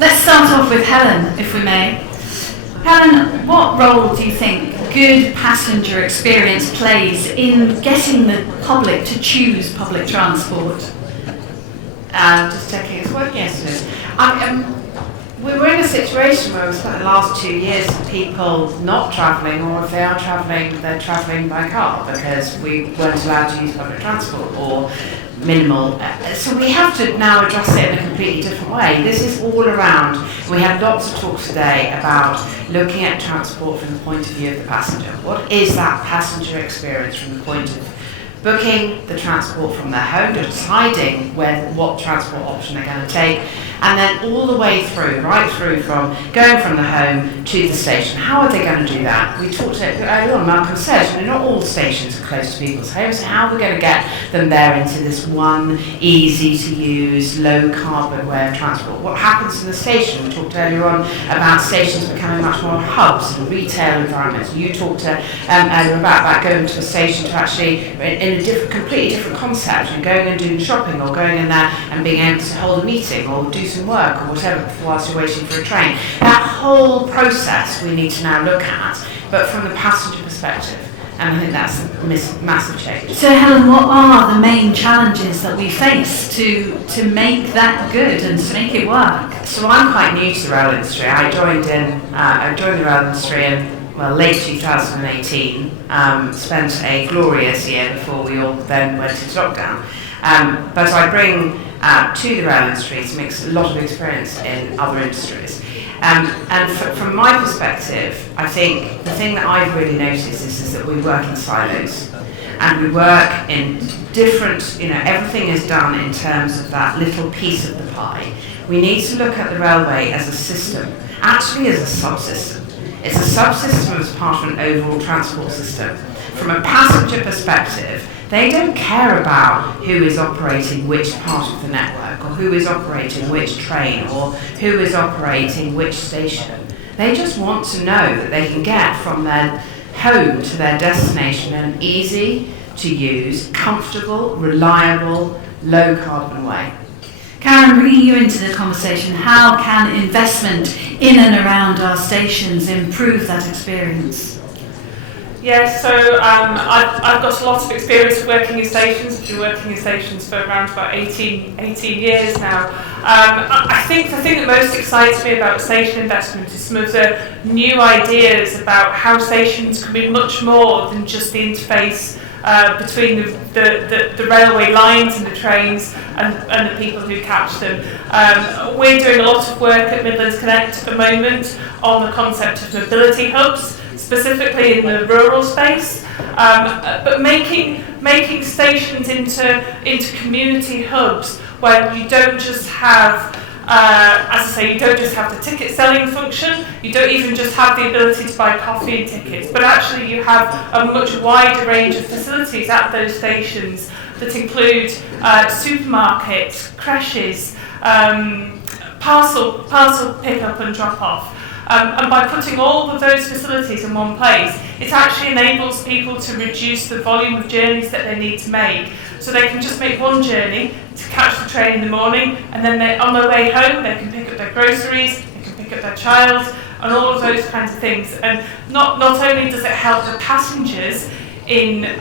Let's start off with Helen, if we may. Helen, what role do you think good passenger experience plays in getting the public to choose public transport? Just checking it's working yesterday. We were in a situation where we spent the last 2 years of people not travelling, or if they are travelling, they're travelling by car because we weren't allowed to use public transport or minimal. So we have to now address it in a completely different way. This is all around. We had lots of talks today about looking at transport from the point of view of the passenger. What is that passenger experience from the point of booking the transport from their home, deciding what transport option they're going to take, and then all the way through, right through from going from the home to the station. How are they going to do that? We talked earlier on, Malcolm said, not all stations are close to people's homes, so how are we going to get them there into this one easy to use, low carbon way of transport? What happens in the station? We talked earlier on about stations becoming much more hubs and retail environments. You talked earlier about going to a station to actually, in a completely different concept, and going and doing shopping, or going in there and being able to hold a meeting or do some work or whatever whilst you're waiting for a train. That whole process we need to now look at, but from the passenger perspective. And I think that's a massive change. So Helen, what are the main challenges that we face to make that good and to make it work? So I'm quite new to the rail industry. I joined the rail industry in late 2018, spent a glorious year before we all then went into lockdown. But I bring to the rail industry a lot of experience in other industries. And from my perspective, I think the thing that I've really noticed is that we work in silos. And we work in different, everything is done in terms of that little piece of the pie. We need to look at the railway as a system, actually as a subsystem. It's a subsystem as part of an overall transport system. From a passenger perspective, they don't care about who is operating which part of the network, or who is operating which train, or who is operating which station. They just want to know that they can get from their home to their destination in an easy to use, comfortable, reliable, low carbon way. Karen, bringing you into the conversation, how can investment in and around our stations improve that experience? Yeah, so I've got a lot of experience working in stations. I've been working in stations for around about 18 years now. I think the thing that most excites me about station investment is some of the new ideas about how stations can be much more than just the interface between the railway lines and the trains and the people who catch them. We're doing a lot of work at Midlands Connect at the moment on the concept of mobility hubs, specifically in the rural space, but making stations into community hubs where you don't just have, as I say, you don't just have the ticket selling function, you don't even just have the ability to buy coffee and tickets, but actually you have a much wider range of facilities at those stations that include supermarkets, creches, parcel pick-up and drop-off. And by putting all of those facilities in one place, it actually enables people to reduce the volume of journeys that they need to make. So they can just make one journey to catch the train in the morning, and then on their way home they can pick up their groceries, they can pick up their child, and all of those kinds of things. And not only does it help the passengers in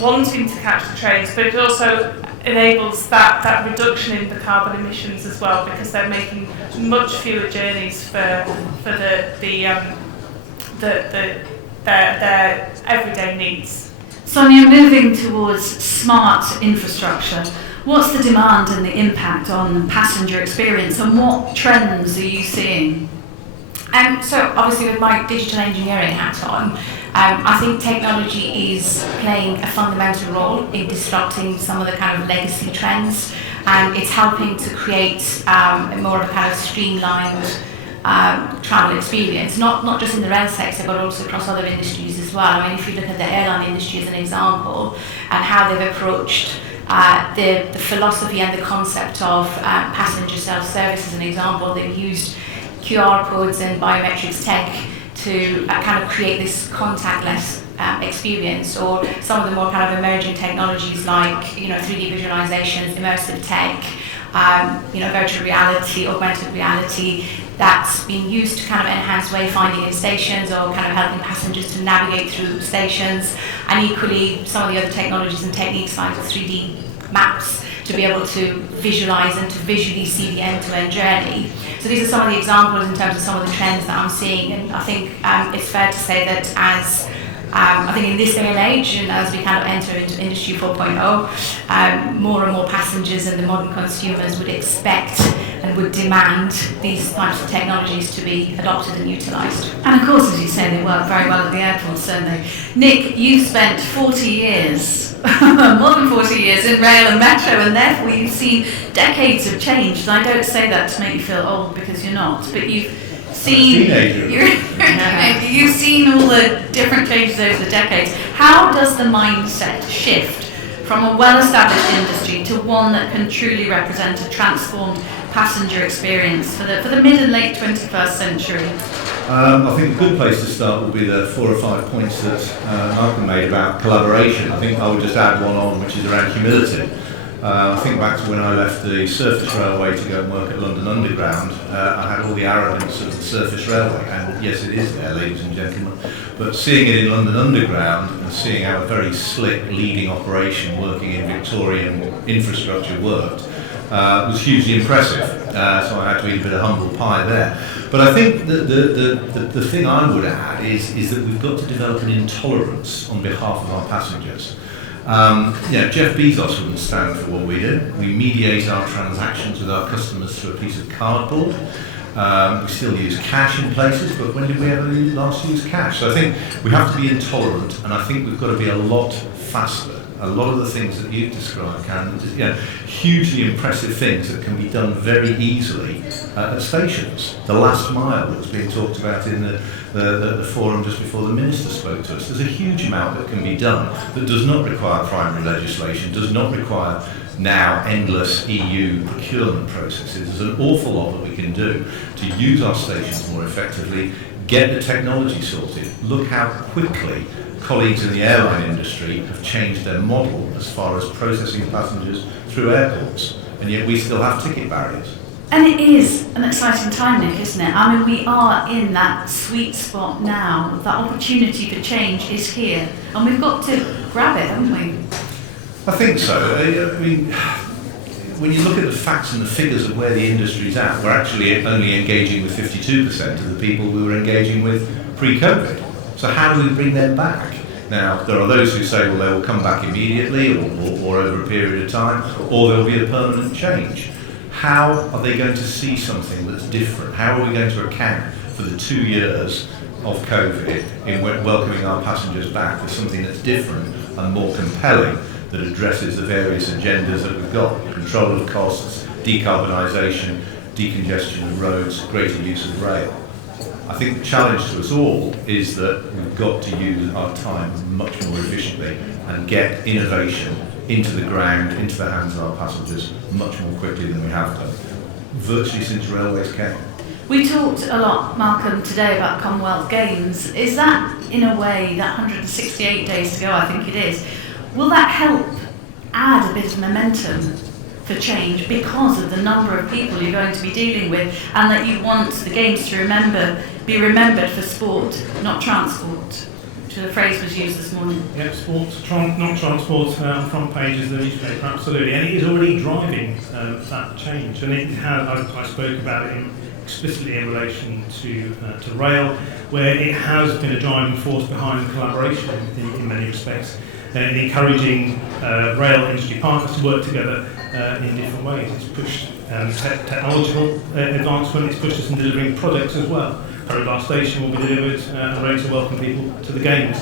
wanting to catch the trains, but it also enables that reduction in the carbon emissions as well, because they're making much fewer journeys for their everyday needs. Sonia, moving towards smart infrastructure, what's the demand and the impact on passenger experience, and what trends are you seeing? So obviously with my digital engineering hat on, I think technology is playing a fundamental role in disrupting some of the kind of legacy trends. It's helping to create more of a kind of streamlined travel experience, not just in the rail sector, but also across other industries as well. I mean, if you look at the airline industry as an example, and how they've approached the philosophy and the concept of passenger self-service as an example, they've used QR codes and biometrics tech to kind of create this contactless experience, or some of the more kind of emerging technologies like 3D visualizations, immersive tech, virtual reality, augmented reality, that's been used to kind of enhance wayfinding in stations or kind of helping passengers to navigate through stations, and equally some of the other technologies and techniques like 3D maps to be able to visualize and to visually see the end-to-end journey. So these are some of the examples in terms of some of the trends that I'm seeing, and I think it's fair to say that as I think in this day and age, and as we kind of enter into Industry 4.0, more and more passengers and the modern consumers would expect and would demand these types of technologies to be adopted and utilised. And of course, as you say, they work very well at the airports, don't they? Nick, you've spent 40 years, more than 40 years in rail and metro, and therefore you've seen decades of change. And I don't say that to make you feel old, because you're not, but you've seen you've seen all the different changes over the decades. How does the mindset shift from a well-established industry to one that can truly represent a transformed passenger experience for the mid and late 21st century? I think a good place to start would be the 4 or 5 points that Malcolm made about collaboration. I think I would just add one on, which is around humility. I think back to when I left the surface railway to go and work at London Underground. I had all the arrogance of the surface railway, and yes, it is there, ladies and gentlemen, but seeing it in London Underground and seeing how a very slick leading operation working in Victorian infrastructure worked was hugely impressive. So I had to eat a bit of humble pie there. But I think the thing I would add is that we've got to develop an intolerance on behalf of our passengers. Jeff Bezos wouldn't stand for what we do. We mediate our transactions with our customers through a piece of cardboard. We still use cash in places, but when did we ever last use cash? So I think we have to be intolerant, and I think we've got to be a lot faster. A lot of the things that you've described, Karen, hugely impressive things that can be done very easily at stations. The last mile that's being talked about in the forum just before the Minister spoke to us. There's a huge amount that can be done that does not require primary legislation, does not require now endless EU procurement processes. There's an awful lot that we can do to use our stations more effectively, get the technology sorted. Look how quickly colleagues in the airline industry have changed their model as far as processing passengers through airports, and yet we still have ticket barriers. And it is an exciting time, Nick, isn't it? I mean, we are in that sweet spot now. That opportunity for change is here, and we've got to grab it, haven't we? I think so. I mean, when you look at the facts and the figures of where the industry's at, we're actually only engaging with 52% of the people we were engaging with pre-COVID. So how do we bring them back? Now, there are those who say, well, they will come back immediately or over a period of time, or there will be a permanent change. How are they going to see something that's different? How are we going to account for the 2 years of COVID in welcoming our passengers back with something that's different and more compelling that addresses the various agendas that we've got? Control of costs, decarbonisation, decongestion of roads, greater use of rail. I think the challenge to us all is that we've got to use our time much more efficiently and get innovation into the ground, into the hands of our passengers much more quickly than we have done, virtually since railways came. We talked a lot, Malcolm, today about Commonwealth Games. Is that, in a way, that 168 days to go, I think it is, will that help add a bit of momentum for change because of the number of people you're going to be dealing with, and that you want the Games to be remembered for sport, not transport, which the phrase was used this morning? Yeah, sport, not transport, front pages of the newspaper, absolutely. And it is already driving that change. And it has, I spoke about it explicitly in relation to rail, where it has been a driving force behind collaboration in many respects, and encouraging rail industry partners to work together in different ways. It's pushed technological advancement, it's pushed us in delivering products as well. Paradise Station will be delivered and ready to welcome people to the Games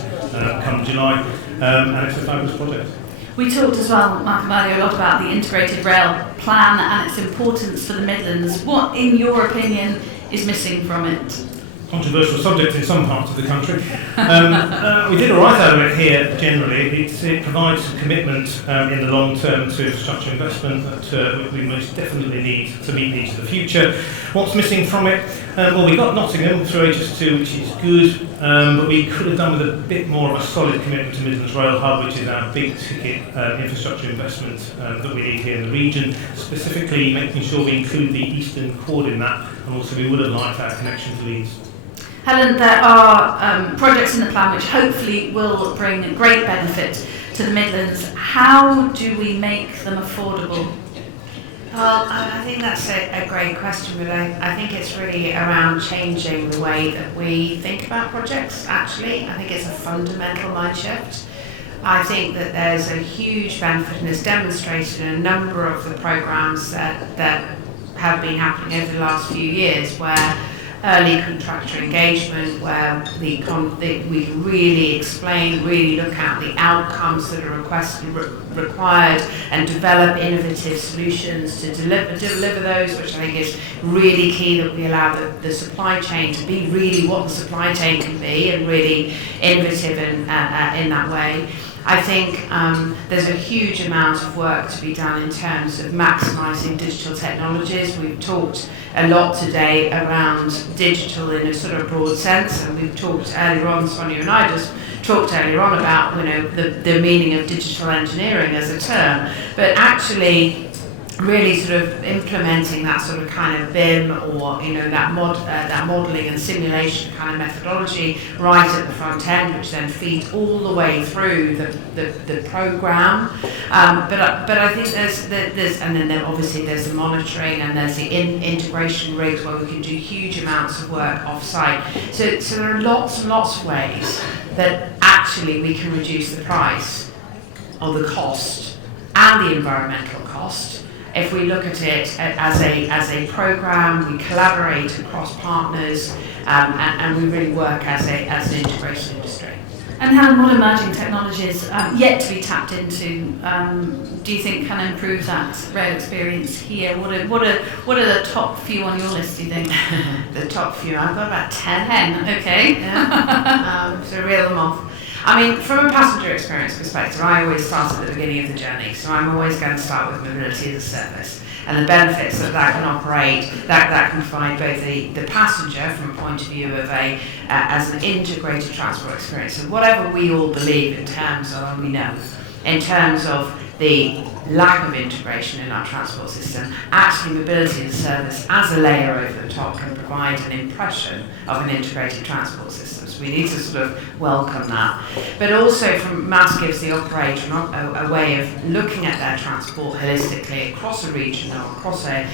come July, and it's a fabulous project. We talked as well, Malcolm, earlier a lot about the integrated rail plan and its importance for the Midlands. What, in your opinion, is missing from it? Controversial subject in some parts of the country. We did all right out of it here generally. It provides commitment in the long term to infrastructure investment that we most definitely need to meet needs of the future. What's missing from it? Well, we got Nottingham through HS2, which is good, but we could have done with a bit more of a solid commitment to Midlands Rail Hub, which is our big ticket infrastructure investment that we need here in the region, specifically making sure we include the Eastern Chord in that, and also we would have liked our connection to Leeds. Helen, there are projects in the plan which hopefully will bring great benefit to the Midlands. How do we make them affordable? Well, I think that's a great question, but I think it's really around changing the way that we think about projects, actually. I think it's a fundamental mind shift. I think that there's a huge benefit, and it's demonstrated in a number of the programmes that have been happening over the last few years, where early contractor engagement, where we can really explain, really look at the outcomes that are required and develop innovative solutions to deliver those, which I think is really key, that we allow the supply chain to be really what the supply chain can be and really innovative in that way. I think there's a huge amount of work to be done in terms of maximising digital technologies. We've talked a lot today around digital in a sort of broad sense, and we've talked earlier on, Sonia and I just talked earlier on about the meaning of digital engineering as a term, but actually really sort of implementing that sort of kind of BIM or that modelling and simulation kind of methodology right at the front end, which then feeds all the way through the programme. But I think there's and then obviously there's the monitoring and there's the integration rigs where we can do huge amounts of work off-site. So there are lots and lots of ways that actually we can reduce the price or the cost and the environmental cost. If we look at it as a programme, we collaborate across partners, and we really work as an integrated industry. And Helen, what emerging technologies yet to be tapped into do you think can improve that rail experience here? What are the top few on your list, do you think? The top few, I've got about 10. 10, okay. Yeah. So reel them off. I mean, from a passenger experience perspective, I always start at the beginning of the journey, so I'm always going to start with mobility as a service and the benefits that can operate, that can provide both the passenger from a point of view of as an integrated transport experience. So whatever we all believe in terms of, and we know, in terms of the lack of integration in our transport system, actually mobility as a service as a layer over the top can provide an impression of an integrated transport system. So we need to sort of welcome that. But also MAS gives the operator a way of looking at their transport holistically across a region or across a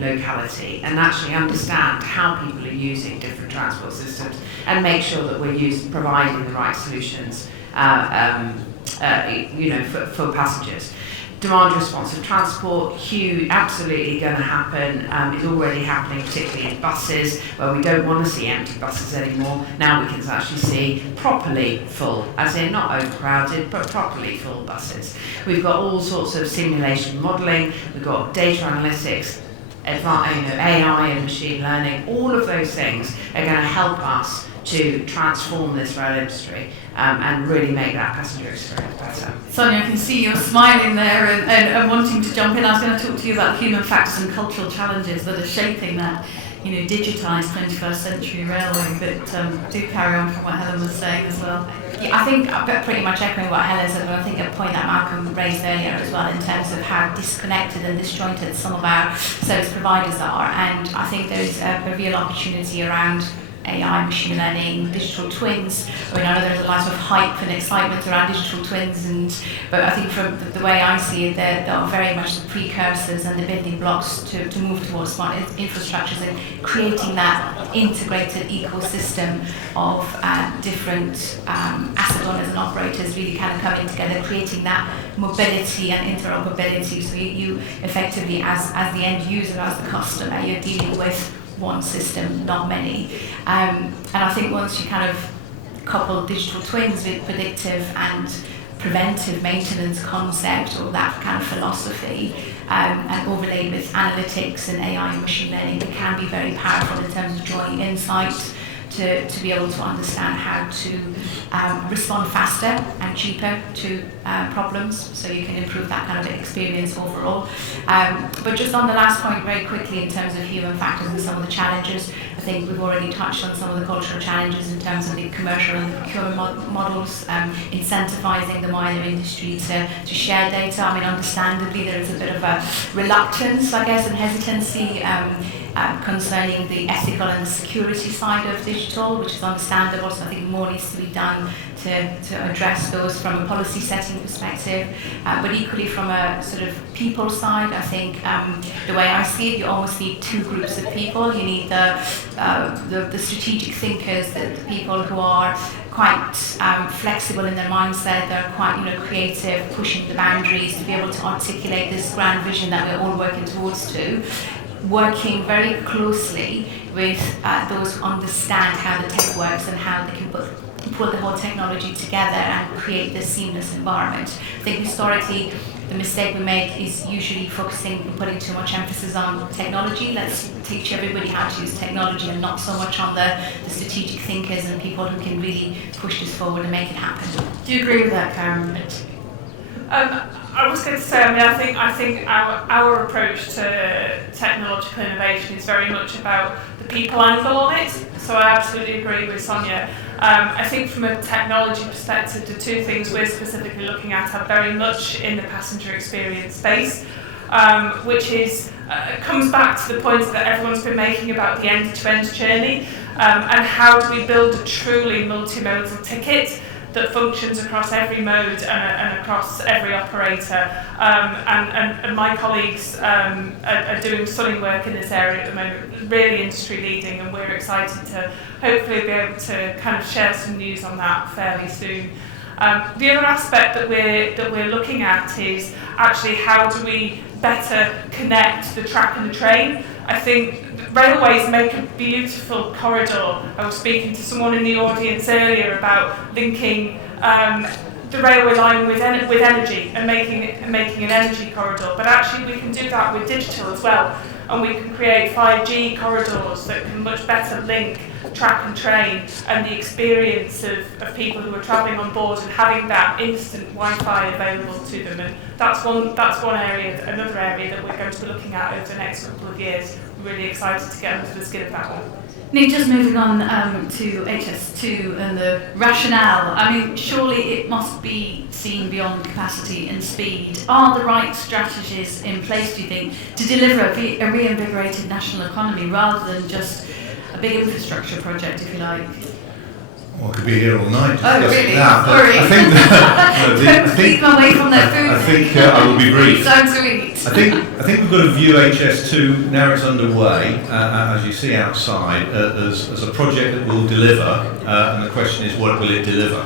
locality, and actually understand how people are using different transport systems and make sure that we're providing the right solutions for passengers. Demand responsive transport, huge, absolutely going to happen. It's already happening, particularly in buses, where we don't want to see empty buses anymore. Now we can actually see properly full, as in not overcrowded, but properly full buses. We've got all sorts of simulation modelling. We've got data analytics, AI and machine learning. All of those things are going to help us to transform this rail industry and really make that passenger experience better. Sonia, I can see you're smiling there and wanting to jump in. I was going to talk to you about human factors and cultural challenges that are shaping that, digitised 21st century railway. But do carry on from what Helen was saying as well. Yeah, I think I'm pretty much echoing what Helen said, but I think a point that Malcolm raised earlier as well in terms of how disconnected and disjointed some of our service providers are. And I think there's a real opportunity around AI, machine learning, digital twins. I know there's a lot of hype and excitement around digital twins, but I think from the way I see it, they are very much the precursors and the building blocks to move towards smart infrastructures and creating that integrated ecosystem of different asset owners and operators really kind of coming together, creating that mobility and interoperability. So you effectively, as the end user, as the customer, you're dealing with one system, not many. And I think once you kind of couple digital twins with predictive and preventive maintenance concept or that kind of philosophy and overlaid with analytics and AI and machine learning, it can be very powerful in terms of drawing insight to be able to understand how to respond faster and cheaper to problems, so you can improve that kind of experience overall. But just on the last point very quickly in terms of human factors and some of the challenges, I think we've already touched on some of the cultural challenges in terms of the commercial and procurement models, incentivising the wider industry to share data. I mean, understandably there is a bit of a reluctance, I guess, and hesitancy concerning the ethical and the security side of digital, which is understandable, so I think more needs to be done to address those from a policy setting perspective, but equally from a sort of people side, I think the way I see it, you almost need two groups of people. You need the strategic thinkers, the people who are quite flexible in their mindset, they're quite creative, pushing the boundaries to be able to articulate this grand vision that we're all working towards working very closely with those who understand how the tech works and how they can put the whole technology together and create this seamless environment. I think historically the mistake we make is usually focusing and putting too much emphasis on technology. Let's teach everybody how to use technology and not so much on the strategic thinkers and people who can really push this forward and make it happen. Do you agree with that, Karen? I was going to say, I think our approach to technological innovation is very much about the people angle on it. So I absolutely agree with Sonia. I think from a technology perspective, the two things we're specifically looking at are very much in the passenger experience space, which is comes back to the point that everyone's been making about the end-to-end journey, and how do we build a truly multimodal ticket that functions across every mode and across every operator. And my colleagues are doing stunning work in this area at the moment, really industry leading, and we're excited to hopefully be able to kind of share some news on that fairly soon. The other aspect that we're looking at is actually how do we better connect the track and the train. I think railways make a beautiful corridor. I was speaking to someone in the audience earlier about linking the railway line with energy and making an energy corridor. But actually we can do that with digital as well, and we can create 5G corridors that can much better link track and train and the experience of people who are travelling on board and having that instant Wi-Fi available to them. And that's one area, another area that we're going to be looking at over the next couple of years. We're really excited to get under the skin of that one. Nick, just moving on to HS2 and the rationale. I mean, surely it must be seen beyond capacity and speed. Are the right strategies in place, do you think, to deliver a reinvigorated national economy rather than just a big infrastructure project, if you like? Well, I could be here all night discussing really? that. Sorry. I think keep them away from their food. I think I will be brief. Time to eat. I think we've got to view HS2 now it's underway, as you see outside, as a project that will deliver, and the question is, what will it deliver?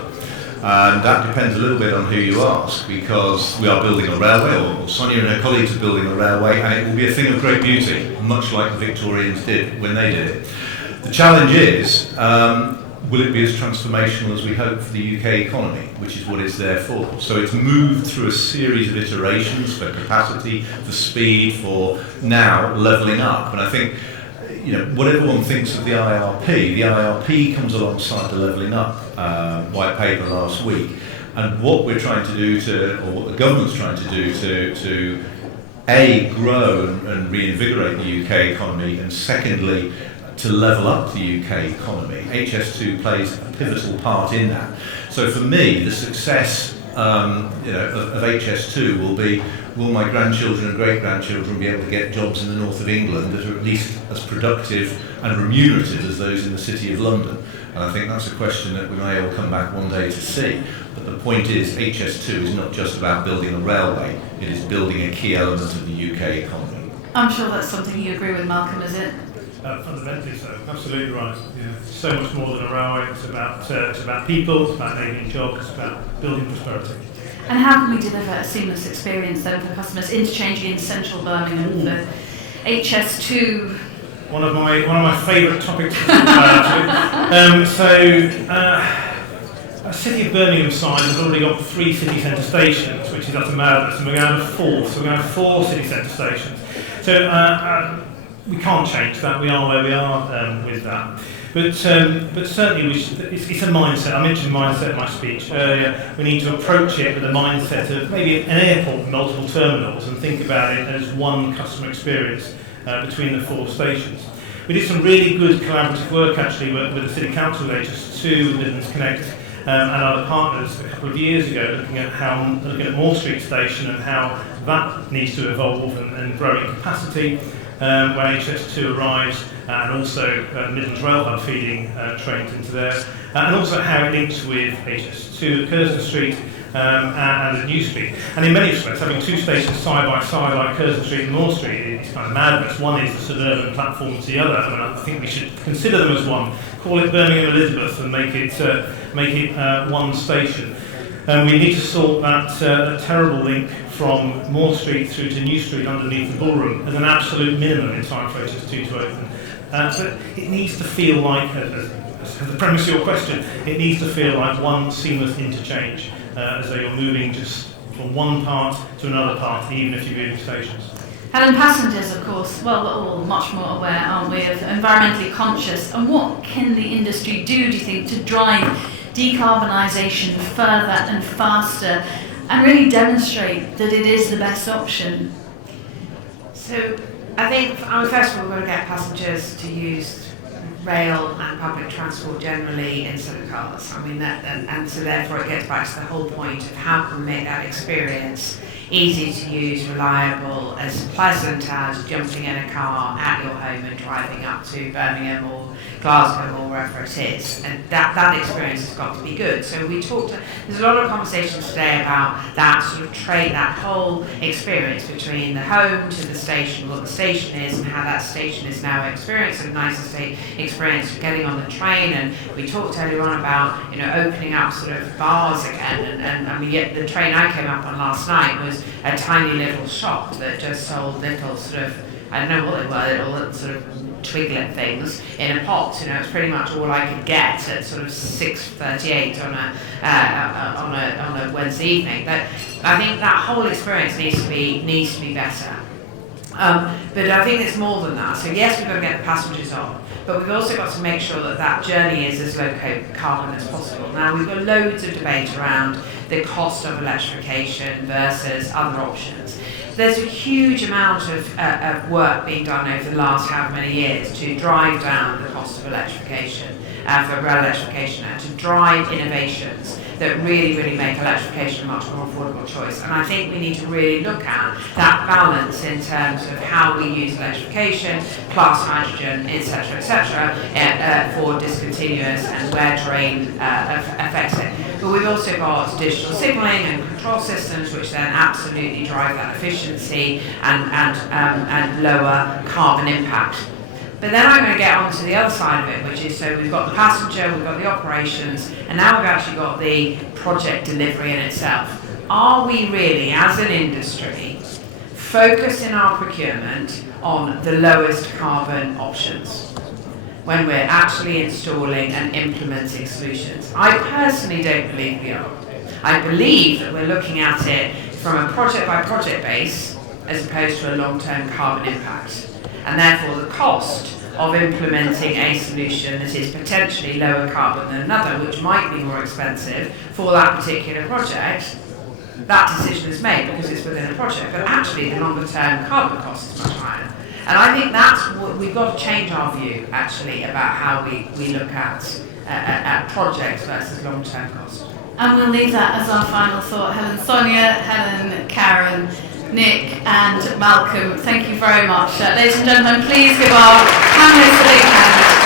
And that depends a little bit on who you ask, because we are building a railway, or Sonia and her colleagues are building a railway, and it will be a thing of great beauty, much like the Victorians did when they did it. The challenge is, will it be as transformational as we hope for the UK economy, which is what it's there for? So it's moved through a series of iterations for capacity, for speed, for now levelling up. And I think, what everyone thinks of the IRP comes alongside the levelling up white paper last week. And what we're trying to do or what the government's trying to do to A, grow and reinvigorate the UK economy, and secondly, to level up the UK economy. HS2 plays a pivotal part in that. So for me, the success of HS2 will be, will my grandchildren and great-grandchildren be able to get jobs in the north of England that are at least as productive and remunerative as those in the City of London? And I think that's a question that we may all come back one day to see. But the point is, HS2 is not just about building a railway, it is building a key element of the UK economy. I'm sure that's something you agree with, Malcolm, is it? Fundamentally so, absolutely right. Yeah. So much more than a railway. It's about people, it's about making jobs, it's about building prosperity. And how can we deliver a seamless experience then for customers interchanging in central Birmingham for HS2? One of my favourite topics to talk about. The City of Birmingham side has already got 3 city centre stations, which is utter madness, and we're going to have 4. So we're going to have 4 city centre stations. So we can't change that. We are where we are with that. But certainly it's a mindset. I mentioned mindset in my speech earlier. We need to approach it with a mindset of maybe an airport with multiple terminals and think about it as one customer experience between the 4 stations. We did some really good collaborative work actually with the City Council of HS2, Midlands Connect, and other partners a couple of years ago, looking at Moore Street Station and how that needs to evolve and grow in capacity when HS2 arrives, and also Midlands Rail Hub feeding trains into there, and also how it links with HS2 at Curzon Street and at New Street. And in many respects, having 2 stations side by side like Curzon Street and Moore Street is kind of madness. One is the suburban platform to the other, and I think we should consider them as one. Call it Birmingham Elizabeth and make it one station. We need to sort that terrible link from Moore Street through to New Street underneath the ballroom as an absolute minimum in time for HS2 to open. But it needs to feel like, as the premise of your question, it needs to feel like one seamless interchange as though you're moving just from one part to another part, even if you're moving stations. Helen, passengers, of course, well, we're all much more aware, aren't we, of environmentally conscious. And what can the industry do you think, to drive decarbonisation further and faster and really demonstrate that it is the best option? So I think, first of all, we've got to get passengers to use rail and public transport generally instead of cars. I mean, and so therefore it gets back to the whole point of how can we make that experience easy to use, reliable, as pleasant as jumping in a car at your home and driving up to Birmingham or Glasgow or wherever it is. And that experience has got to be good. So there's a lot of conversations today about that sort of that whole experience between the home to the station, what the station is and how that station is now experienced, a nicer experience of getting on the train. And we talked earlier on about, opening up sort of bars again. And I mean, yet the train I came up on last night was a tiny little shop that just sold little sort of, I don't know what they were, little sort of twiglet things in a pot. It's pretty much all I could get at sort of 6:38 on a Wednesday evening. But I think that whole experience needs to be better. But I think it's more than that. So yes, we've got to get the passengers on, but we've also got to make sure that journey is as low carbon as possible. Now, we've got loads of debate around the cost of electrification versus other options. There's a huge amount of work being done over the last however many years to drive down the cost of electrification, for rail electrification, and to drive innovations that really, really make electrification a much more affordable choice. And I think we need to really look at that balance in terms of how we use electrification, plus hydrogen, etc., for discontinuous and where terrain affects it. But we've also got digital signalling and control systems, which then absolutely drive that efficiency and lower carbon impact. But then I'm going to get on to the other side of it, which is, so we've got the passenger, we've got the operations, and now we've actually got the project delivery in itself. Are we really, as an industry, focusing our procurement on the lowest carbon options when we're actually installing and implementing solutions? I personally don't believe we are. I believe that we're looking at it from a project by project base as opposed to a long-term carbon impact. And therefore the cost of implementing a solution that is potentially lower carbon than another, which might be more expensive for that particular project, that decision is made because it's within a project. But actually the longer term carbon cost is much higher. And I think that's what we've got to change our view actually about how we look at projects versus long-term cost. And we'll leave that as our final thought. Helen, Karen, Nick and Malcolm, thank you very much. Ladies and gentlemen, please give our panelists a big hand.